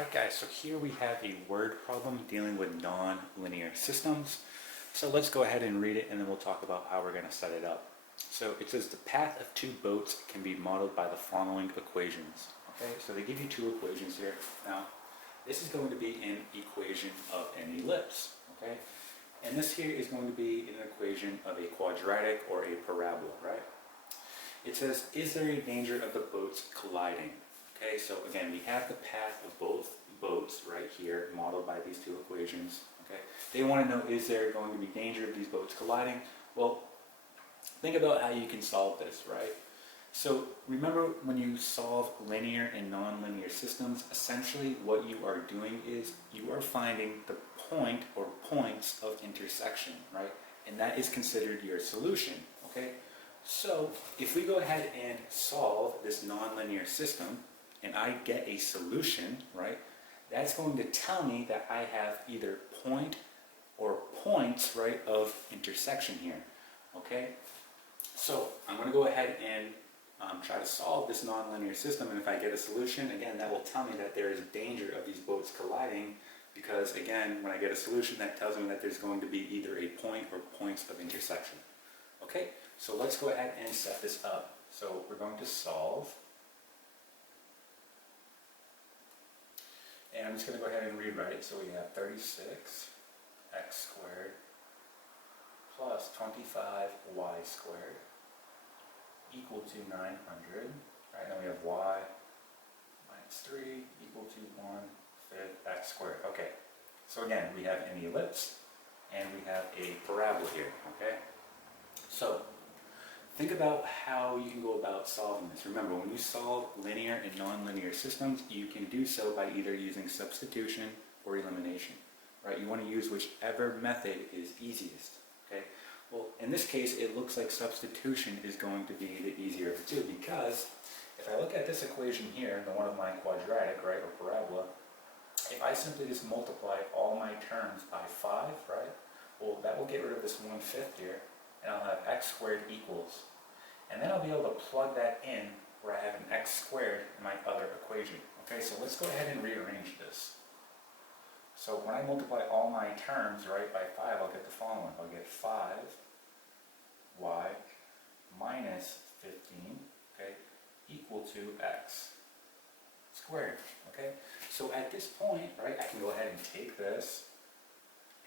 Alright guys, so here we have a word problem dealing with non-linear systems. So let's go ahead and read it and then we'll talk about how we're going to set it up. So it says the path of two boats can be modeled by the following equations. Okay, so they give you two equations here. Now, this is going to be an equation of an ellipse. Okay, and this here is going to be an equation of a quadratic or a parabola, right? It says, is there a danger of the boats colliding? Okay, so again, we have the path of both boats right here, modeled by these two equations. Okay, they want to know, is there going to be danger of these boats colliding? Well, think about how you can solve this, right? So remember when you solve linear and non-linear systems, essentially what you are doing is you are finding the point or points of intersection, right? And that is considered your solution, okay? So if we go ahead and solve this non-linear system, and I get a solution, right, that's going to tell me that I have either point or points, right, of intersection here, okay? So I'm going to go ahead and try to solve this nonlinear system, and if I get a solution, again, that will tell me that there is danger of these boats colliding, because again, when I get a solution, that tells me that there's going to be either a point or points of intersection. Okay, so let's go ahead and set this up. So we're going to solve. And I'm just going to go ahead and rewrite it. So we have 36 x squared plus 25y squared equal to 900. Right, now we have y minus 3 equal to 1/5 x squared. Okay, so again, we have an ellipse and we have a parabola here. Okay, so think about how you can go about solving this. Remember, when you solve linear and non-linear systems, you can do so by either using substitution or elimination, right? You want to use whichever method is easiest, okay? Well, in this case, it looks like substitution is going to be the easier of the two, because if I look at this equation here, the one of my quadratic, right, or parabola, if I simply just multiply all my terms by 5, right, well, that will get rid of this 1/5 here, and I'll have x squared equals. And then I'll be able to plug that in where I have an x squared in my other equation. Okay, so let's go ahead and rearrange this. So when I multiply all my terms, right, by 5, I'll get the following. I'll get 5y minus 15, okay, equal to x squared. Okay, so at this point, right, I can go ahead and take this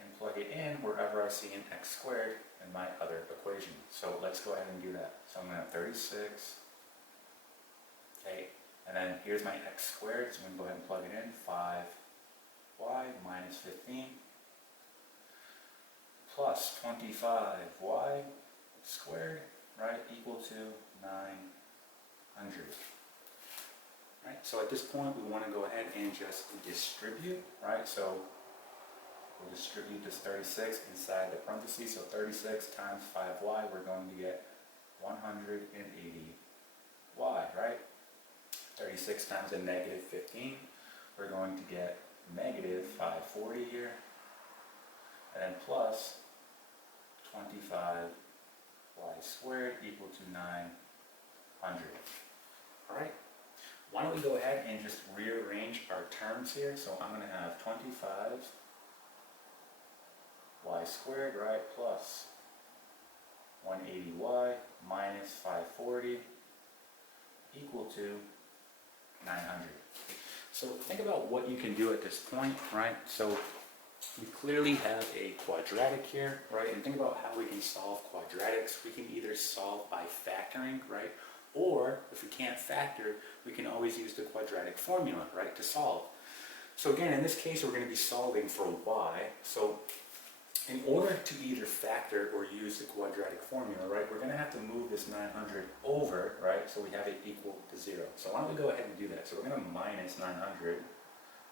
and plug it in wherever I see an x squared in my other equation. So let's go ahead and do that. So I'm going to have 36, okay, and then here's my x squared, so I'm going to go ahead and plug it in, 5y minus 15 plus 25y squared, right, equal to 900. Right, so at this point we want to go ahead and just distribute, right, so we'll distribute this 36 inside the parentheses, so 36 times 5y, we're going to get 180y, right? 36 times a negative 15, we're going to get negative 540 here, and then plus 25y squared equal to 900. All right, why don't we go ahead and just rearrange our terms here? So I'm going to have 25 y squared, right, plus 180y minus 540 equal to 900. So think about what you can do at this point, right? So we clearly have a quadratic here, right? And think about how we can solve quadratics. We can either solve by factoring, right? Or if we can't factor, we can always use the quadratic formula, right, to solve. So again, in this case, we're going to be solving for y. So in order to either factor or use the quadratic formula, right, we're going to have to move this 900 over, right, so we have it equal to 0. So why don't we go ahead and do that? So we're going to minus 900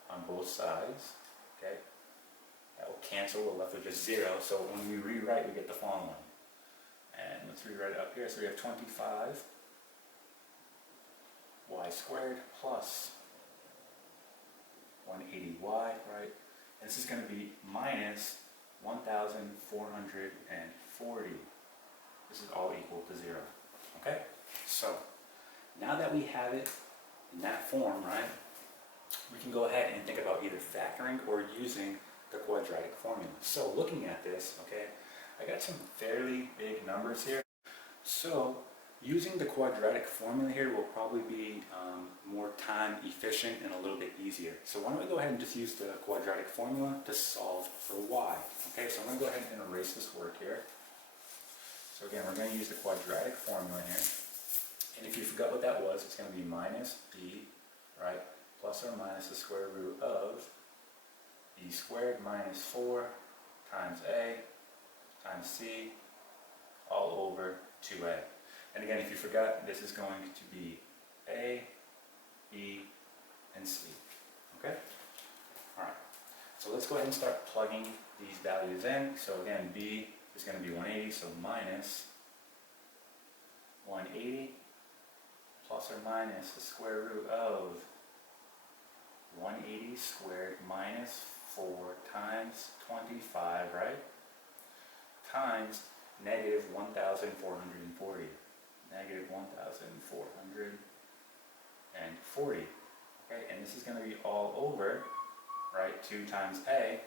on both sides, okay? That will cancel, we're left with just 0. So when we rewrite, we get the following. And let's rewrite it up here. So we have 25 y squared plus 180y, right? And this is going to be minus 1,440. This is all equal to 0. Okay? So, now that we have it in that form, right, we can go ahead and think about either factoring or using the quadratic formula. So looking at this, okay, I got some fairly big numbers here. So using the quadratic formula here will probably be more time efficient and a little bit easier. So why don't we go ahead and just use the quadratic formula to solve for y. Okay, so I'm going to go ahead and erase this work here. So again, we're going to use the quadratic formula here. And if you forgot what that was, it's going to be minus b, right, plus or minus the square root of b squared minus 4 times a times c all over 2a. And again, if you forgot, this is going to be a, b, and c. Okay? Alright. So let's go ahead and start plugging these values in. So again, b is going to be 180, so minus 180 plus or minus the square root of 180 squared minus 4 times 25, right? Times negative 1,440. Negative 1,440. Okay, and this is going to be all over, right? 2 times a.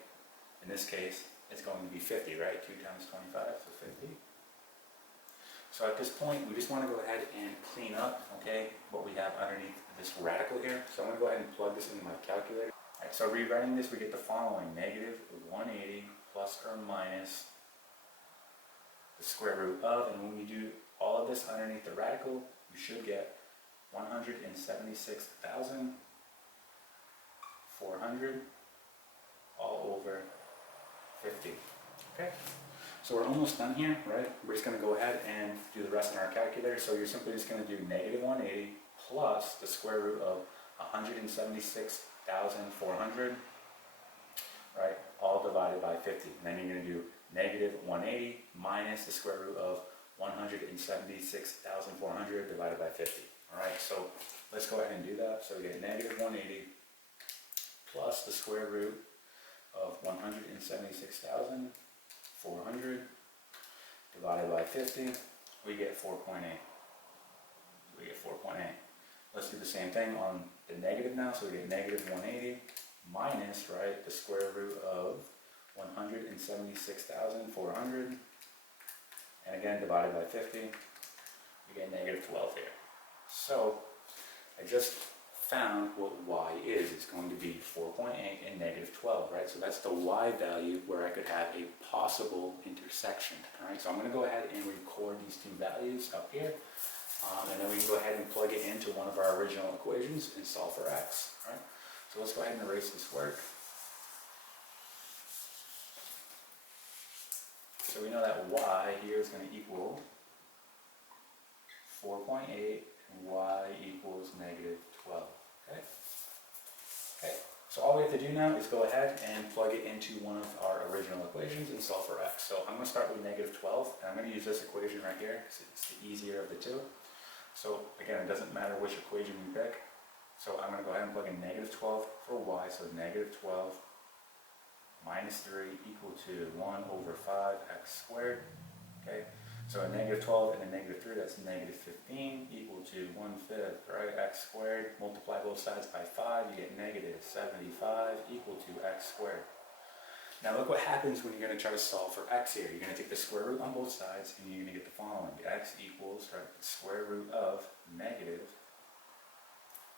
In this case, it's going to be 50, right? 2 times 25, so 50. So at this point, we just want to go ahead and clean up, okay, what we have underneath this radical here. So I'm going to go ahead and plug this into my calculator. All right, so rewriting this, we get the following: negative 180 plus or minus the square root of, and when we do all of this underneath the radical, you should get 176,400 all over 50. Okay, so we're almost done here, right? We're just going to go ahead and do the rest in our calculator. So you're simply just going to do negative 180 plus the square root of 176,400, right? All divided by 50. And then you're going to do negative 180 minus the square root of 176,400 divided by 50. All right, so let's go ahead and do that. So we get negative 180 plus the square root of 176,400 divided by 50. We get 4.8. We get 4.8. Let's do the same thing on the negative now. So we get negative 180 minus, right, the square root of 176,400, and again divided by 50, we get negative 12 here. So I just found what y is. It's going to be 4.8 and negative 12, right? So that's the y value where I could have a possible intersection. All right, so I'm going to go ahead and record these two values up here, and then we can go ahead and plug it into one of our original equations and solve for x. All right, so let's go ahead and erase this work. So we know that y here is going to equal 4.8 and y equals negative 12. Okay? Okay. So all we have to do now is go ahead and plug it into one of our original equations and solve for x. So I'm going to start with negative 12, and I'm going to use this equation right here because it's the easier of the two. So again, it doesn't matter which equation you pick. So I'm going to go ahead and plug in negative 12 for y, so negative 12 minus 3 equal to 1 over 5x squared. Okay, so a negative 12 and a negative 3, that's negative 15 equal to 1/5, right? X squared. Multiply both sides by 5, you get negative 75 equal to x squared. Now look what happens when you're going to try to solve for x here. You're going to take the square root on both sides, and you're going to get the following: x equals, right, the square root of negative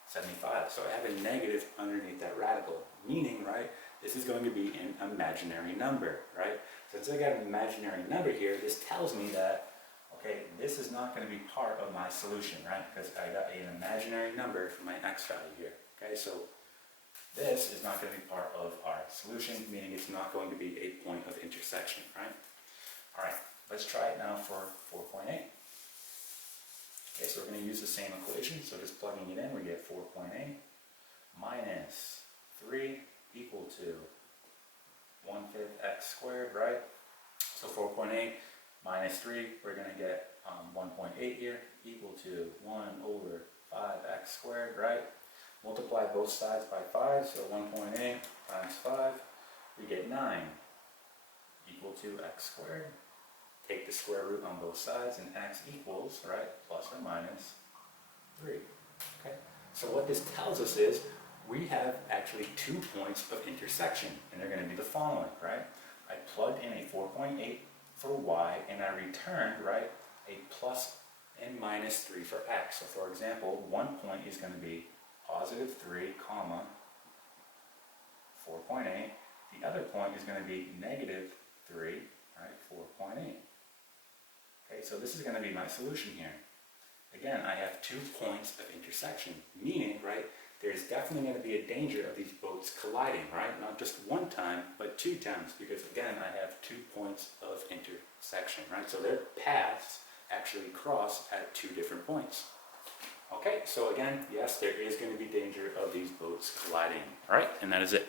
75. So I have a negative underneath that radical, meaning, right, this is going to be an imaginary number, right? So since I got an imaginary number here, this tells me that, okay, this is not going to be part of my solution, right? Because I got an imaginary number for my x value here. Okay, so this is not going to be part of our solution, meaning it's not going to be a point of intersection, right? All right, let's try it now for 4.8. Okay, so we're going to use the same equation, so just plugging it in, we get 4.8 minus 3 equal to 1/5 x squared, right? So 4.8 minus 3, we're going to get 1.8 here, equal to 1 over 5x squared, right? Multiply both sides by 5, so 1.8 times 5, we get 9 equal to x squared. Take the square root on both sides, and x equals, right, plus or minus 3. Okay? So what this tells us is we have actually 2 points of intersection, and they're going to be the following, right? I plugged in a 4.8 for y, and I returned, right, a plus and minus 3 for x. So for example, one point is going to be positive 3, comma, 4.8. The other point is going to be negative 3, right, 4.8. Okay, so this is going to be my solution here. Again, I have 2 points of intersection, meaning, right, there's definitely going to be a danger of these boats colliding, right? Not just one time, but 2 times, because again, I have 2 points of intersection, right? So their paths actually cross at 2 different points. Okay, so again, yes, there is going to be danger of these boats colliding. All right, and that is it.